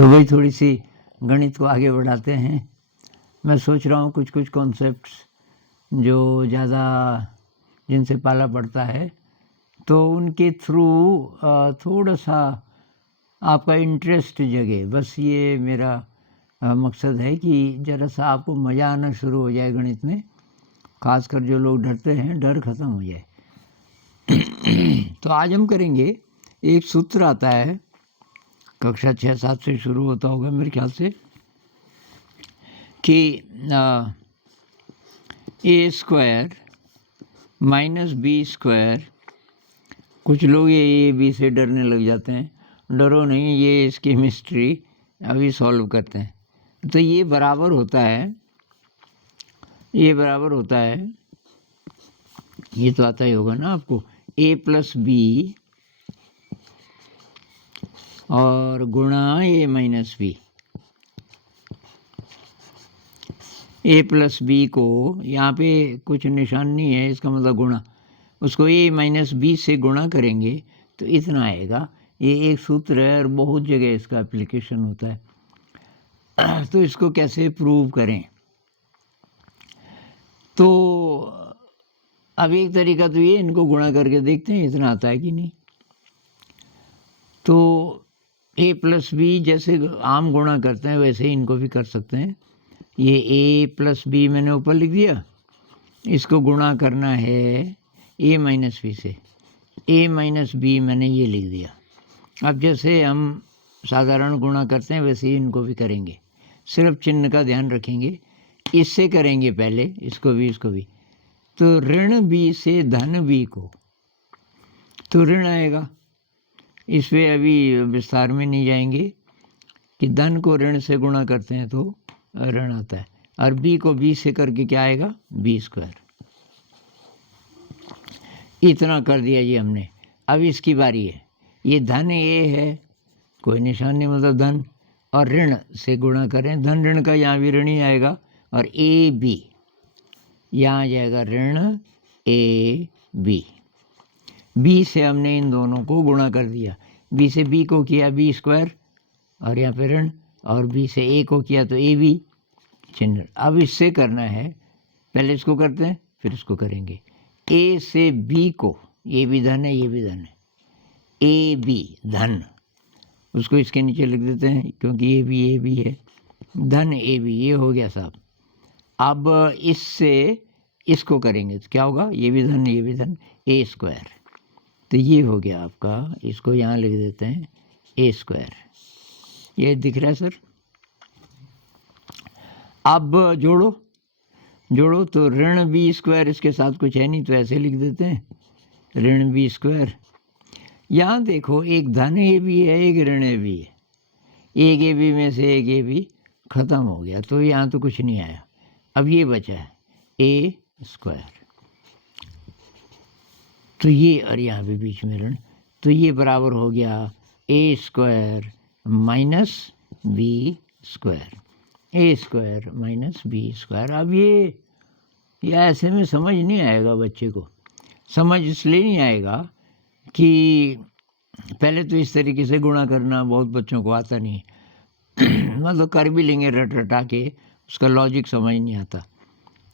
तो वही थोड़ी सी गणित को आगे बढ़ाते हैं। मैं सोच रहा हूँ कुछ कुछ कॉन्सेप्ट्स जो ज़्यादा जिनसे पाला पड़ता है तो उनके थ्रू थोड़ा सा आपका इंटरेस्ट जगे, बस ये मेरा मकसद है कि ज़रा सा आपको मज़ा आना शुरू हो जाए गणित में, खासकर जो लोग डरते हैं डर ख़त्म हो जाए। तो आज हम करेंगे, एक सूत्र आता है, कक्षा 6-7 से शुरू होता होगा मेरे ख्याल से, कि ए स्क्वायर माइनस बी स्क्वायर। कुछ लोग ये बी से डरने लग जाते हैं, डरो नहीं, ये इसकी मिस्ट्री अभी सॉल्व करते हैं। तो ये बराबर होता है, ये बराबर होता है, ये तो आता ही होगा ना आपको, ए प्लस बी और गुणा ए माइनस बी। ए प्लस बी को यहाँ पे कुछ निशान नहीं है, इसका मतलब गुणा, उसको ए माइनस बी से गुणा करेंगे तो इतना आएगा। ये एक सूत्र है और बहुत जगह इसका एप्लीकेशन होता है। तो इसको कैसे प्रूव करें? तो अब एक तरीका तो ये, इनको गुणा करके देखते हैं इतना आता है कि नहीं। तो ए प्लस बी जैसे आम गुणा करते हैं वैसे ही इनको भी कर सकते हैं। ये ए प्लस बी मैंने ऊपर लिख दिया, इसको गुणा करना है ए माइनस बी से, ए माइनस बी मैंने ये लिख दिया। अब जैसे हम साधारण गुणा करते हैं वैसे ही इनको भी करेंगे, सिर्फ चिन्ह का ध्यान रखेंगे। इससे करेंगे पहले, इसको भी इसको भी। तो ऋण बी से धन बी को, तो ऋण आएगा। इस पे अभी विस्तार में नहीं जाएंगे कि धन को ऋण से गुणा करते हैं तो ऋण आता है, और बी को बी से करके क्या आएगा, बी स्क्वायर। इतना कर दिया जी हमने। अब इसकी बारी है, ये धन ए है, कोई निशान नहीं, मतलब धन, और ऋण से गुणा करें, धन ऋण का यहाँ भी ऋण ही आएगा, और ए बी यहाँ आ जाएगा ऋण ए बी। बी से हमने इन दोनों को गुणा कर दिया, बी से बी को किया बी स्क्वायर और यहाँ पे ऋण, और बी से ए को किया तो ए बी चिन्ह। अब इससे करना है, पहले इसको करते हैं फिर इसको करेंगे। ए से बी को, ये भी धन है ये भी धन है, ए बी धन, उसको इसके नीचे लिख देते हैं क्योंकि ये भी है, धन ए बी, ये हो गया साहब। अब इससे इसको करेंगे तो क्या होगा, ये भी धन ये भी धन, ए स्क्वायर। तो ये हो गया आपका, इसको यहाँ लिख देते हैं ए स्क्वायर। ये दिख रहा है सर? अब जोड़ो जोड़ो, तो ऋण बी स्क्वायर, इसके साथ कुछ है नहीं तो ऐसे लिख देते हैं ऋण बी स्क्वायर। यहाँ देखो एक धन ए बी है, एक ऋण ए बी है, एक ए बी में से एक ए बी खत्म हो गया, तो यहाँ तो कुछ नहीं आया। अब ये बचा है ए स्क्वायर, तो ये और यहाँ पे बीच में ऋण, तो ये बराबर हो गया ए स्क्वायर माइनस बी स्क्वायर, ए स्क्वायर माइनस बी स्क्वायर। अब ये ऐसे में समझ नहीं आएगा बच्चे को, समझ इसलिए नहीं आएगा कि पहले तो इस तरीके से गुणा करना बहुत बच्चों को आता नहीं मतलब कर भी लेंगे रट रटा के, उसका लॉजिक समझ नहीं आता।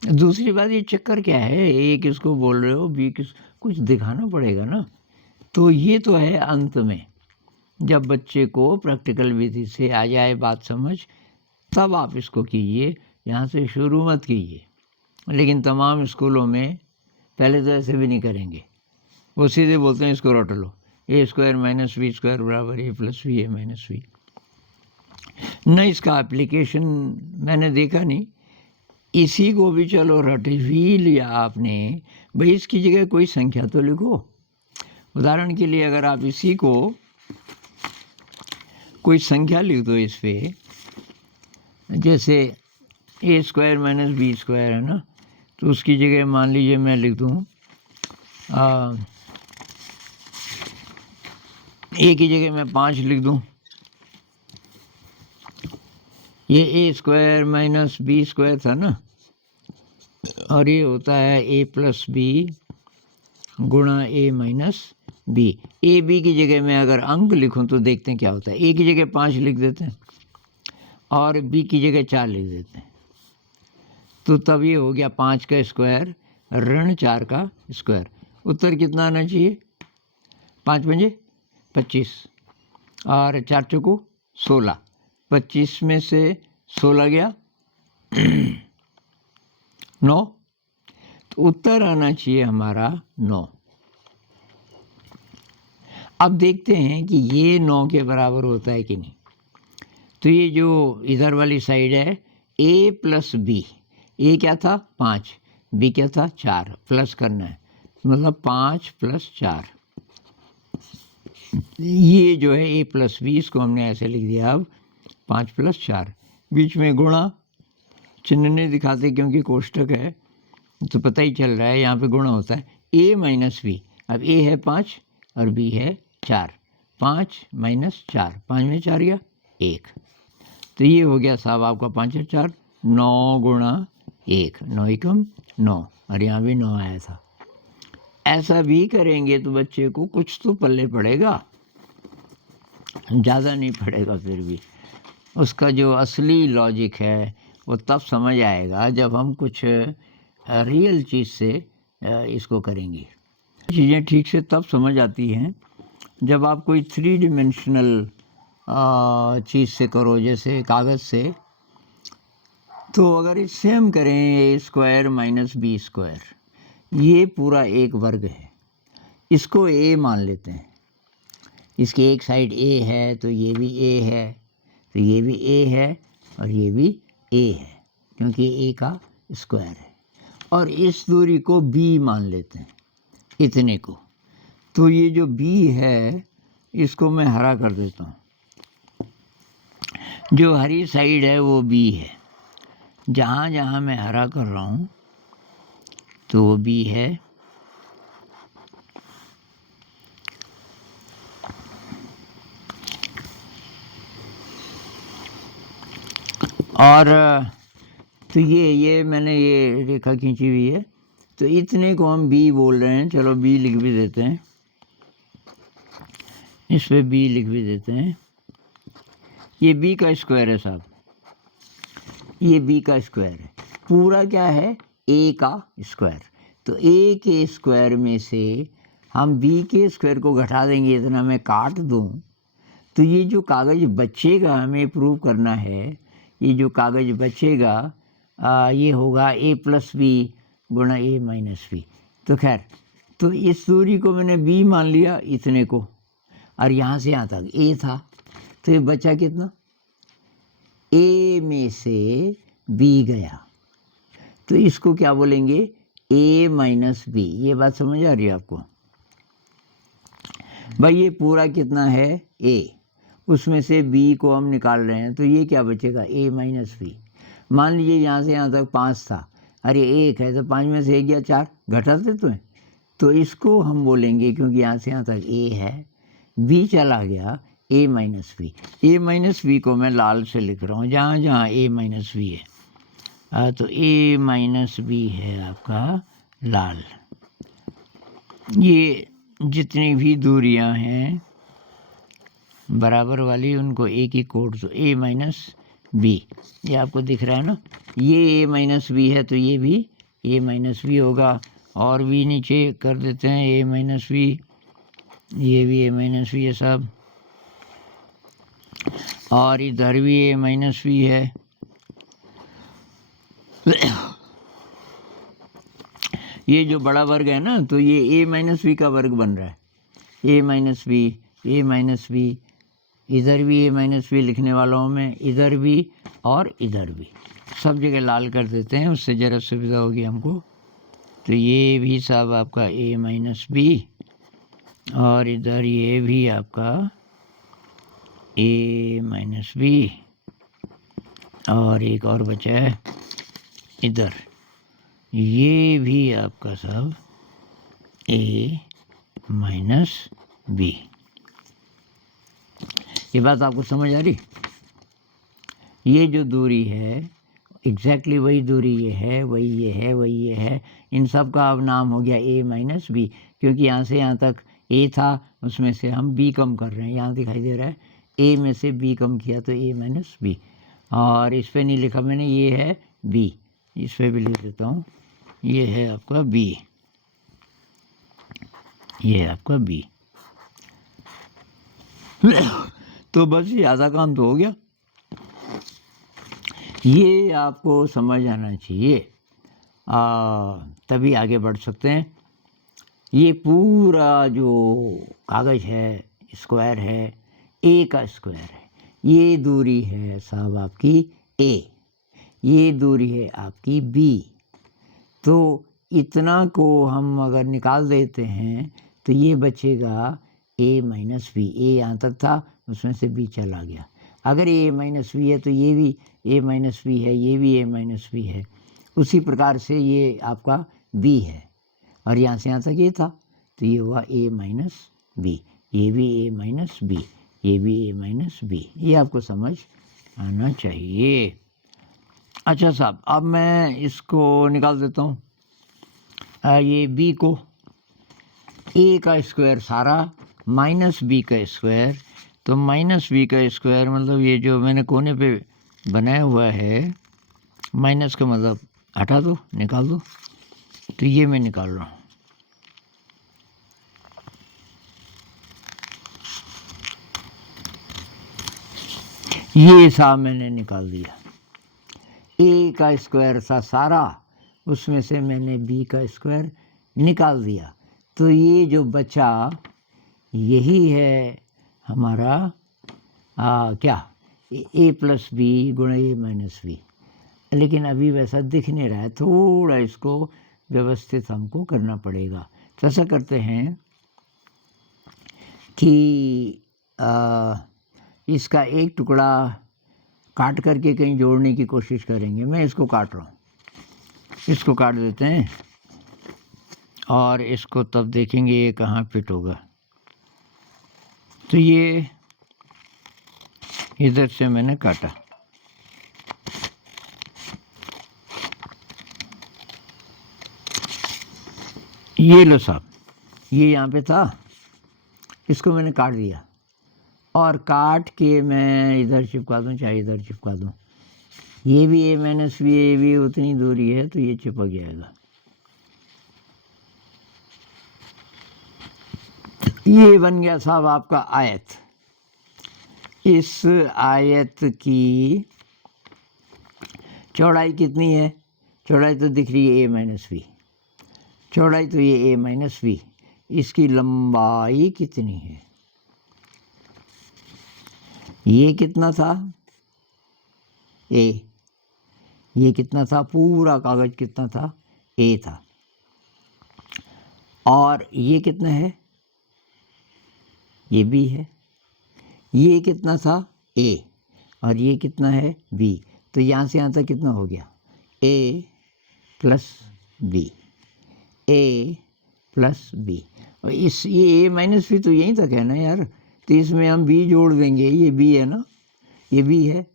दूसरी बात, ये चक्कर क्या है, ए किसको बोल रहे हो, बी किस, कुछ दिखाना पड़ेगा ना। तो ये तो है अंत में, जब बच्चे को प्रैक्टिकल विधि से आ जाए बात समझ, तब आप इसको कीजिए, यहाँ से शुरू मत कीजिए। लेकिन तमाम स्कूलों में पहले तो ऐसे भी नहीं करेंगे, वो सीधे बोलते हैं इसको रट लो, ए स्क्वायर माइनस बी स्क्वायर बराबर ए प्लस बी ए माइनस बी। न इसका एप्लीकेशन मैंने देखा नहीं। इसी को भी चलो रट भी लिया आपने, भाई इसकी जगह कोई संख्या तो लिखो। उदाहरण के लिए अगर आप इसी को कोई संख्या लिख दो इस पे, जैसे ए स्क्वायर माइनस बी स्क्वायर है ना, तो उसकी जगह मान लीजिए मैं लिख दूँ ए की जगह मैं 5 लिख दूँ। ये ए स्क्वायर माइनस बी स्क्वायर था ना, और ये होता है ए प्लस बी गुणा ए माइनस बी। ए बी की जगह मैं अगर अंक लिखूं तो देखते हैं क्या होता है। ए की जगह 5 लिख देते हैं और बी की जगह 4 लिख देते हैं, तो तब ये हो गया 5 का स्क्वायर ऋण 4 का स्क्वायर। उत्तर कितना आना चाहिए? 5 पंजे 25 और 4 चौको 16। 25 में से 16 गया 9, तो उत्तर आना चाहिए हमारा 9। अब देखते हैं कि ये 9 के बराबर होता है कि नहीं। तो ये जो इधर वाली साइड है a प्लस बी, ए क्या था 5, बी क्या था 4, प्लस करना है मतलब 5 प्लस 4। ये जो है a प्लस बी, इसको हमने ऐसे लिख दिया। अब 5 प्लस 4, बीच में गुणा चिन्ह नहीं दिखाते क्योंकि कोष्टक है, तो पता ही चल रहा है यहाँ पे गुणा होता है a माइनस बी। अब a है 5 और b है 4, 5 माइनस 4, 5 में 4 गया 1, तो ये हो गया साहब आपका 5 और 4 9 गुणा 1, 9 एकम 9, और यहाँ भी 9 आया था। ऐसा भी करेंगे तो बच्चे को कुछ तो पल्ले पड़ेगा, ज़्यादा नहीं पड़ेगा, फिर भी उसका जो असली लॉजिक है वो तब समझ आएगा जब हम कुछ रियल चीज़ से इसको करेंगे। चीज़ें ठीक से तब समझ आती हैं जब आप कोई 3 डिमेंशनल चीज़ से करो, जैसे कागज़ से। तो अगर इससे हम करें ए स्क्वायर माइनस बी स्क्वायर, ये पूरा एक वर्ग है, इसको ए मान लेते हैं। इसकी एक साइड ए है तो ये भी ए है, तो ये भी ए है और ये भी ए है क्योंकि ए का स्क्वायर है। और इस दूरी को बी मान लेते हैं, इतने को। तो ये जो बी है इसको मैं हरा कर देता हूँ, जो हरी साइड है वो बी है। जहाँ जहाँ मैं हरा कर रहा हूँ तो वो बी है। और तो ये मैंने ये रेखा खींची हुई है, तो इतने को हम बी बोल रहे हैं। चलो बी लिख भी देते हैं, इस पे बी लिख भी देते हैं। ये बी का स्क्वायर है साहब, ये बी का स्क्वायर है। पूरा क्या है? ए का स्क्वायर। तो ए के स्क्वायर में से हम बी के स्क्वायर को घटा देंगे, इतना मैं काट दूं, तो ये जो कागज़ बचेगा हमें प्रूव करना है, ये जो कागज़ बचेगा ये होगा ए प्लस बी गुणा ए माइनस बी। तो खैर, तो इस दूरी को मैंने बी मान लिया, इतने को, और यहाँ से यहाँ तक ए था, तो ये बचा कितना? ए में से बी गया, तो इसको क्या बोलेंगे? ए माइनस बी। ये बात समझ आ रही है आपको भाई? ये पूरा कितना है? ए, उसमें से बी को हम निकाल रहे हैं, तो ये क्या बचेगा? ए माइनस बी। मान लीजिए यहाँ से यहाँ तक 5 था, अरे 1 है तो 5 में से 1 गया 4, घटाते तो इसको हम बोलेंगे, क्योंकि यहाँ से यहाँ तक ए है, बी चला गया ए माइनस बी। ए माइनस बी को मैं लाल से लिख रहा हूँ, जहाँ जहाँ ए माइनस बी है। तो ए माइनस बी है आपका लाल। ये जितनी भी दूरियां हैं बराबर वाली, उनको एक ही कोड दो, ए माइनस बी। ये आपको दिख रहा है ना, ये ए माइनस बी है तो ये भी ए माइनस बी होगा। और भी नीचे कर देते हैं ए माइनस बी, ये भी ए माइनस बी है साहब, और इधर भी ए माइनस बी है। ये जो बड़ा वर्ग है ना, तो ये ए माइनस बी का वर्ग बन रहा है। ए माइनस बी, ए माइनस बी, इधर भी ए माइनस बी लिखने वाला हूँ मैं, इधर भी और इधर भी, सब जगह लाल कर देते हैं, उससे ज़रा सुविधा होगी हमको। तो ये भी साहब आपका ए माइनस बी, और इधर ये भी आपका ए माइनस बी, और एक और बचा है इधर, ये भी आपका साहब ए माइनस बी। ये बात आपको समझ आ रही? ये जो दूरी है एग्जैक्टली वही दूरी ये है, वही ये है, वही ये है। इन सब का अब नाम हो गया ए माइनस बी, क्योंकि यहाँ से यहाँ तक ए था, उसमें से हम बी कम कर रहे हैं, यहाँ दिखाई दे रहा है ए में से बी कम किया तो ए माइनस बी। और इस पर नहीं लिखा मैंने, ये है बी, इस पर भी लिख देता हूँ, ये है आपका बी, ये है आपका बी। तो बस ये आधा काम तो हो गया, ये आपको समझ आना चाहिए, तभी आगे बढ़ सकते हैं। ये पूरा जो कागज़ है स्क्वायर है, ए का स्क्वायर है, ये दूरी है साहब आपकी ए, ये दूरी है आपकी बी। तो इतना को हम अगर निकाल देते हैं तो ये बचेगा ए माइनस बी, ए यहाँ तक था, उसमें से बी चला गया। अगर ए माइनस बी है तो ये भी ए माइनस बी है, ये भी ए माइनस बी है। उसी प्रकार से ये आपका बी है, और यहाँ से यहाँ तक ये था, तो ये हुआ ए माइनस बी, ये भी ए माइनस बी, ये भी ए माइनस बी। ये आपको समझ आना चाहिए। अच्छा साहब, अब मैं इसको निकाल देता हूँ, ये बी को, ए का स्क्वायर सारा माइनस बी का स्क्वायर, तो माइनस बी का स्क्वायर मतलब ये जो मैंने कोने पे बनाया हुआ है, माइनस का मतलब हटा दो, निकाल दो, तो ये मैं निकाल रहा हूँ। ये साहब मैंने निकाल दिया, ए का स्क्वायर था सारा, उसमें से मैंने बी का स्क्वायर निकाल दिया, तो ये जो बचा यही है हमारा क्या, ए प्लस बी गुणा ए माइनस बी। लेकिन अभी वैसा दिख नहीं रहा है, थोड़ा इसको व्यवस्थित हमको करना पड़ेगा। तो ऐसा करते हैं कि इसका एक टुकड़ा काट करके कहीं जोड़ने की कोशिश करेंगे। मैं इसको काट रहा हूँ, इसको काट देते हैं, और इसको तब देखेंगे ये कहाँ फिट होगा। तो ये इधर से मैंने काटा, ये लो साहब, ये यहाँ पे था, इसको मैंने काट दिया, और काट के मैं इधर चिपका दूँ चाहे इधर चिपका दूँ, ये भी ए माइनस बी, ये भी उतनी दूरी है, तो ये चिपक जाएगा। ये बन गया साहब आपका आयत। इस आयत की चौड़ाई कितनी है, चौड़ाई तो दिख रही है ए माइनस बी, चौड़ाई तो ये ए माइनस बी, इसकी लंबाई कितनी है, ये कितना था ए, ये कितना था, पूरा कागज कितना था, ए था, और ये कितना है, ये बी है, ये कितना था ए, और ये कितना है बी, तो यहाँ से यहाँ तक कितना हो गया, ए प्लस बी, ए प्लस बी, और इस ये ए माइनस बी तो यहीं तक है ना यार, तो इसमें हम बी जोड़ देंगे, ये बी है ना, ये बी है,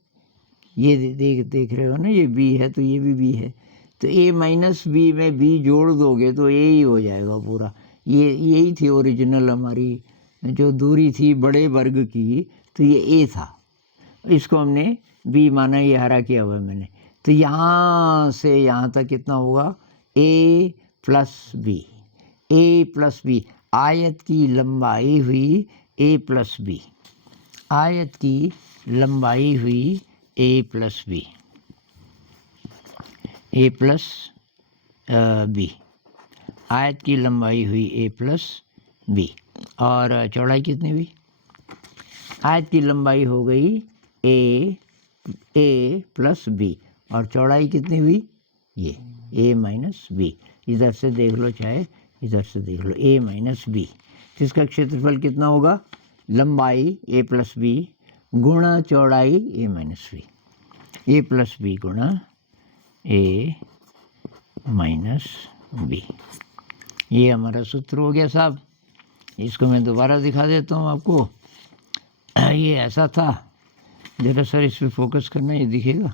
ये देख रहे हो ना, ये बी है, तो ये भी बी है, तो ए माइनस बी में बी जोड़ दोगे तो ए ही हो जाएगा पूरा। ये यही थी ओरिजिनल हमारी जो दूरी थी बड़े वर्ग की, तो ये ए था, इसको हमने बी माना, ये हरा किया हुआ है मैंने, तो यहाँ से यहाँ तक कितना होगा, ए प्लस बी, ए प्लस बी, आयत की लंबाई हुई ए प्लस बी, आयत की लंबाई हुई ए प्लस बी, ए प्लस बी, आयत की लंबाई हुई ए प्लस बी, और चौड़ाई कितनी हुई, आयत की लंबाई हो गई ए प्लस बी, और चौड़ाई कितनी हुई, ये ए माइनस बी, इधर से देख लो चाहे इधर से देख लो, ए माइनस बी, जिसका क्षेत्रफल कितना होगा, लंबाई ए प्लस बी गुणा चौड़ाई ए माइनस बी, ए प्लस बी गुणा ए माइनस बी, ये हमारा सूत्र हो गया साहब। इसको मैं दोबारा दिखा देता हूँ आपको, ये ऐसा था, ज़रा सर इस पर फोकस करना, ये दिखेगा,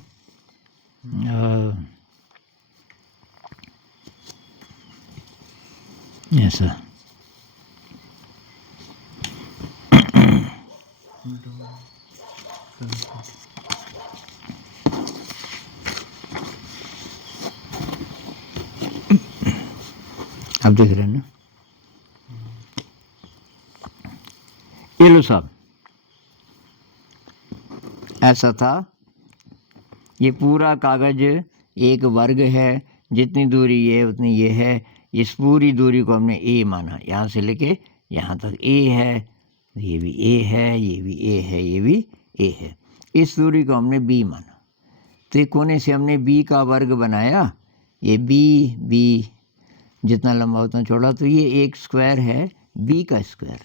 ऐसा, आप देख रहे हैं ना, ये लो साहब, ऐसा था। ये पूरा कागज एक वर्ग है, जितनी दूरी ये उतनी ये है। इस पूरी दूरी को हमने ए माना, यहाँ से लेके यहाँ तक ए है, ये भी ए है, ये भी ए है, ये भी ए है। इस दूरी को हमने बी माना। तो एक कोने से हमने बी का वर्ग बनाया, ये बी जितना लंबा उतना चौड़ा, तो ये एक स्क्वायर है बी का स्क्वायर।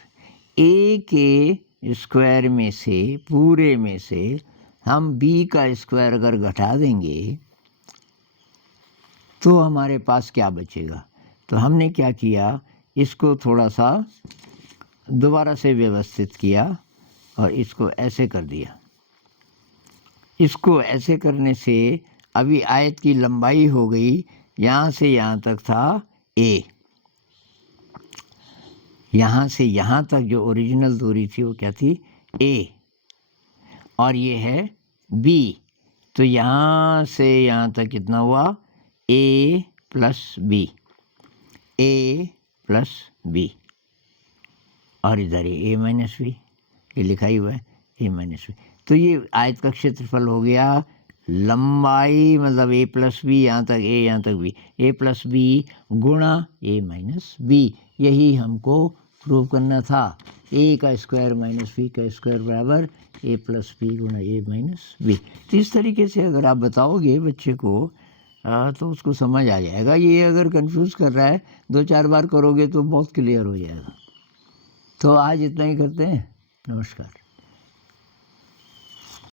ए के स्क्वायर में से, पूरे में से हम बी का स्क्वायर अगर घटा देंगे तो हमारे पास क्या बचेगा। तो हमने क्या किया, इसको थोड़ा सा दोबारा से व्यवस्थित किया और इसको ऐसे कर दिया। इसको ऐसे करने से अभी आयत की लंबाई हो गई, यहाँ से यहाँ तक था ए, यहाँ से यहाँ तक जो ओरिजिनल दूरी थी वो क्या थी, ए, और ये है बी। तो यहाँ से यहाँ तक कितना हुआ, ए प्लस बी, ए प्लस बी, और इधर ए माइनस बी, ये लिखा ही हुआ है ए माइनस बी। तो ये आयत का क्षेत्रफल हो गया, लंबाई मतलब ए प्लस बी, यहाँ तक ए यहाँ तक बी, ए प्लस बी गुणा ए माइनस बी। यही हमको प्रूव करना था। ए का स्क्वायर माइनस बी का स्क्वायर बराबर ए प्लस बी गुणा ए माइनस बी। तो इस तरीके से अगर आप बताओगे बच्चे को तो उसको समझ आ जाएगा। ये अगर कंफ्यूज कर रहा है, 2-4 बार करोगे तो बहुत क्लियर हो जाएगा। तो आज इतना ही करते हैं। नमस्कार।